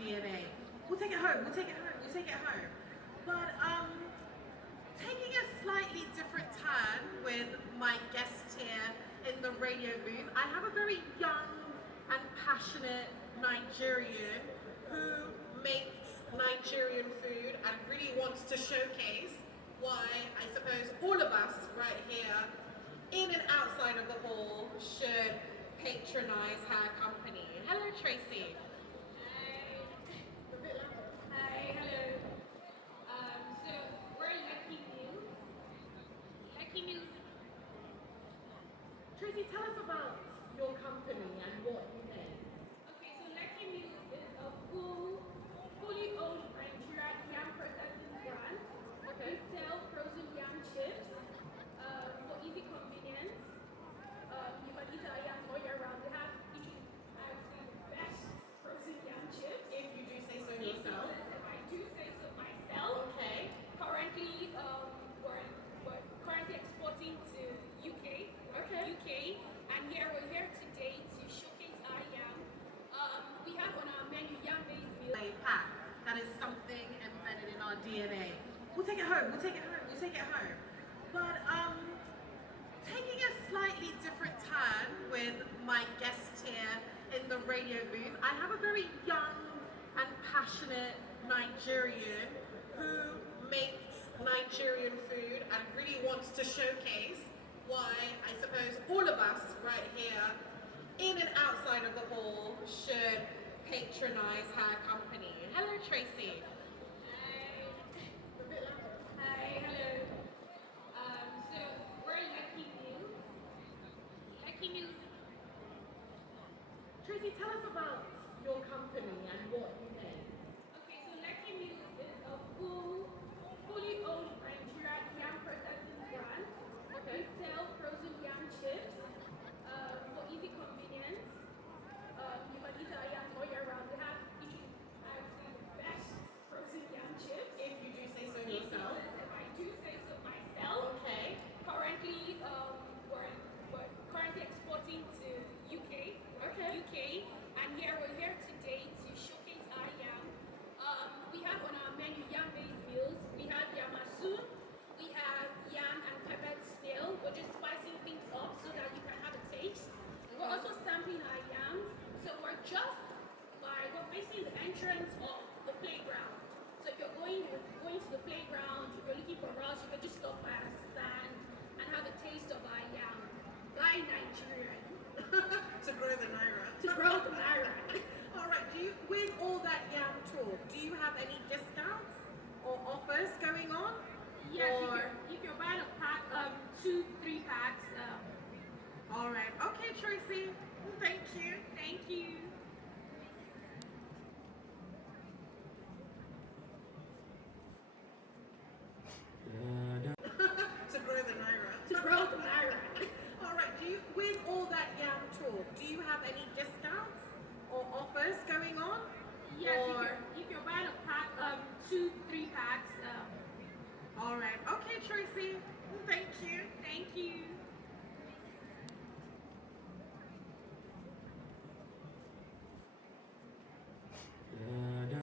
DNA. We'll take it home. We'll take it home. We'll take it home. But taking a slightly different turn with my guest here in the radio booth, I have a very young and passionate Nigerian who makes Nigerian food and really wants to showcase why I suppose all of us right here in and outside of the hall should patronize her company. Hello, Tracy. Hi. Hi, hello. So we're Lucky Meals. Lucky Meals. Tracy, tell us about your company and what you make. Okay, so Lucky Meals is a fully owned Nigerian yam processing brand. Okay. We sell frozen yam chips for easy convenience. You can eat our yam all year round. We have I would say, the best frozen yam chips. If you do say so yourself. If I do say so myself. Okay. Currently, we're currently exporting to UK. Okay. UK, and we're here today to showcase our yam. We have on our menu yam-based meals. A pack. That is something embedded in our DNA. We'll take it home. We'll take it home. We'll take it home. But taking a slightly different turn with my guest here in the radio booth, I have a very young and passionate Nigerian who makes Nigerian food and really wants to showcase why I suppose all of us right here in and outside of the hall should patronize her company. Hello, Tracy. Hi. Hi, hello. So we're Lucky Meals. Lucky Meals. Tracy, tell us about your company and what you make. Okay, so Lucky Meals is a fully owned Nigerian yam processing brand. Okay. We sell frozen yam chips for easy convenience. You can eat our yam all year round. We have I would say, the best frozen yam chips. If you do say so yourself. If I do say so myself. Okay. Currently, we're currently exporting to UK. Okay. UK, and we're here today to showcase our yam. We have on our menu yam-based meals. We have yamasoon, we have yam and peppered snail. We're just spicing things up so that you can have a taste. We're also sampling our yams. So we're facing the entrance of the playground. So if you're going to the playground, if you're looking for us, you can just stop by our stand and have a taste of our yam. Buy Nigerian. To grow the Naira. To grow the Naira. All right, with all that yam talk, do you have any discounts or offers going on? Yes, if you're buying a pack, 2-3 packs. All right, okay, Tracy, thank you. Thank you. To grow the Naira. To grow the Naira. All right, with all that yam talk, do you have any discounts or offers going on? Yes, if you're buying a pack, 2-3 packs. All right, okay, Tracy, thank you. Thank you.